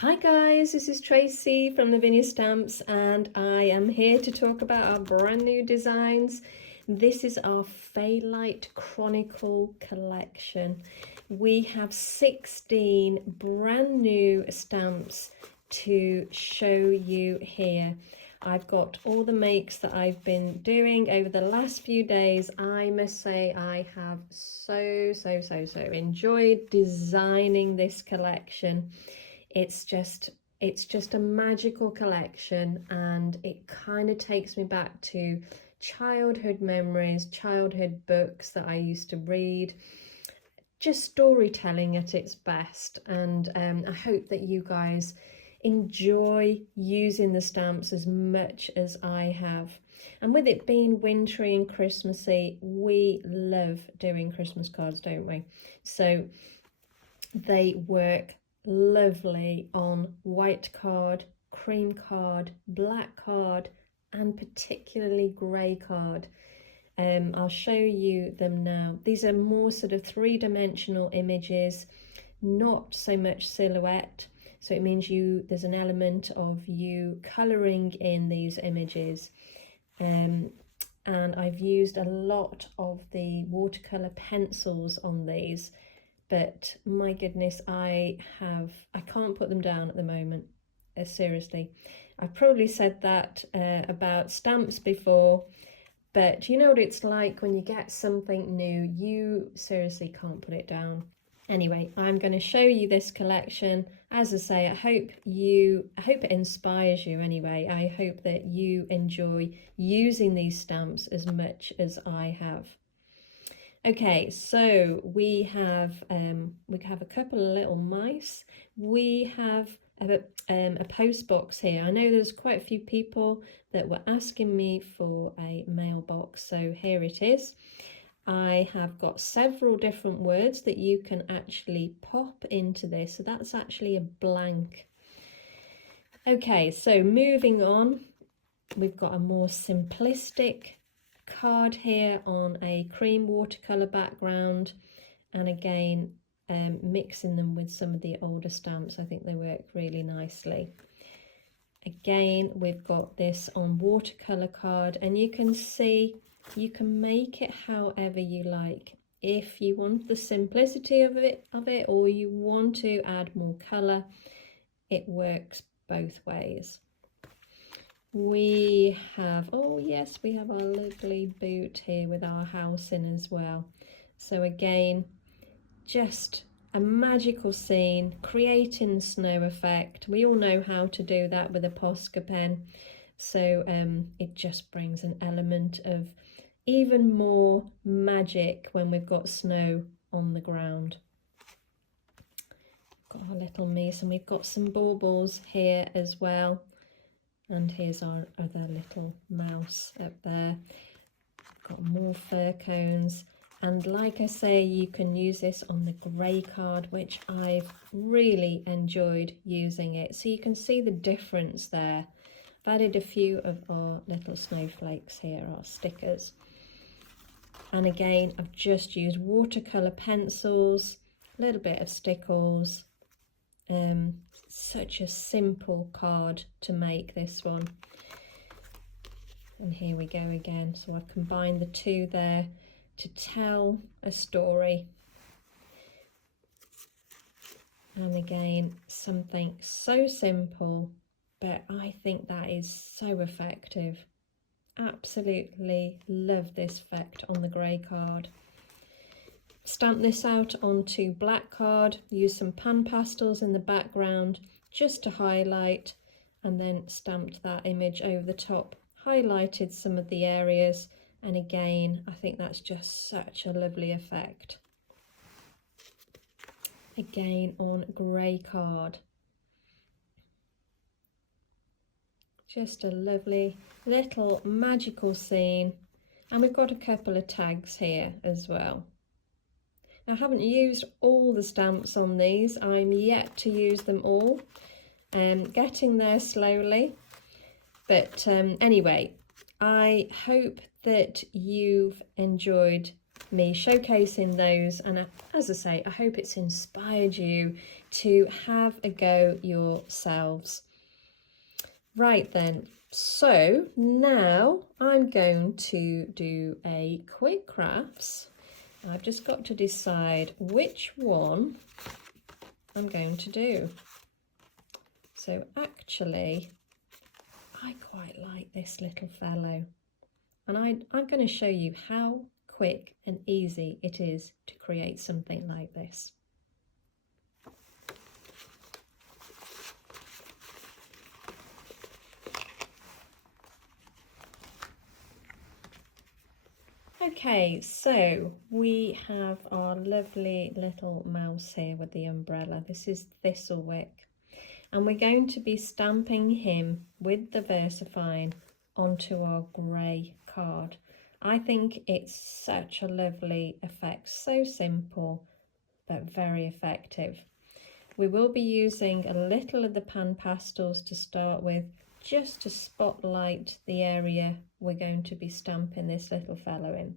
Hi guys, this is Tracey from Lavinia Stamps and I am here to talk about our brand new designs. This is our Faelight Chronicle collection. We have 16 brand new stamps to show you here. I've got all the makes that I've been doing over the last few days. I must say I have so enjoyed designing this collection. It's just a magical collection, and it kind of takes me back to childhood memories, childhood books that I used to read, just storytelling at its best. And I hope that you guys enjoy using the stamps as much as I have. And with it being wintry and Christmassy, we love doing Christmas cards, don't we? So they work lovely on white card, cream card, black card, and particularly grey card. I'll show you them now. These are more sort of three-dimensional images, not so much silhouette. So it means there's an element of you colouring in these images. And I've used a lot of the watercolour pencils on these, but my goodness, I can't put them down at the moment. Seriously, I've probably said that about stamps before, but you know what it's like when you get something new, you seriously can't put it down. Anyway, I'm going to show you this collection. As I say, I hope it inspires you anyway. I hope that you enjoy using these stamps as much as I have. Okay, so we have a couple of little mice. We have a post box here. I know there's quite a few people that were asking me for a mailbox, so here it is. I have got several different words that you can actually pop into this, so that's actually a blank. Okay, so moving on, we've got a more simplistic card here on a cream watercolor background, and again mixing them with some of the older stamps. I think they work really nicely. Again, we've got this on watercolor card, and you can see you can make it however you like. If you want the simplicity of it or you want to add more color, it works both ways. We have, oh yes, we have our lovely boot here with our house in as well. So again, just a magical scene, creating snow effect. We all know how to do that with a Posca pen. So it just brings an element of even more magic when we've got snow on the ground. Got our little mice, and we've got some baubles here as well. And here's our other little mouse up there. Got more fir cones. And like I say, you can use this on the grey card, which I've really enjoyed using it. So you can see the difference there. I've added a few of our little snowflakes here, our stickers. And again, I've just used watercolour pencils, a little bit of stickles. Such a simple card to make, this one. And here we go again. So I've combined the two there to tell a story. And again, something so simple, but I think that is so effective. Absolutely love this effect on the grey card. Stamp this out onto black card, use some pan pastels in the background just to highlight, and then stamped that image over the top, highlighted some of the areas, and again I think that's just such a lovely effect. Again on grey card. Just a lovely little magical scene, and we've got a couple of tags here as well. I haven't used all the stamps on these. I'm yet to use them all. Getting there slowly. But anyway, I hope that you've enjoyed me showcasing those, and as I say, I hope it's inspired you to have a go yourselves. Right then, so now I'm going to do a quick crafts. I've just got to decide which one I'm going to do. So actually, I quite like this little fellow, and I'm going to show you how quick and easy it is to create something like this. Okay, so we have our lovely little mouse here with the umbrella. This is Thistlewick, and we're going to be stamping him with the VersaFine onto our grey card. I think it's such a lovely effect, so simple but very effective. We will be using a little of the pan pastels to start with, just to spotlight the area we're going to be stamping this little fellow in.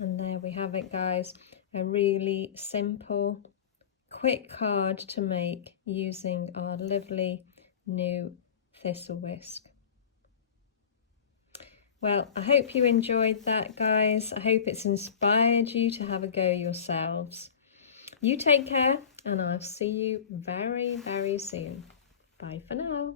And there we have it, guys, a really simple, quick card to make using our lovely new thistle whisk. Well, I hope you enjoyed that, guys. I hope it's inspired you to have a go yourselves. You take care, and I'll see you very, very soon. Bye for now.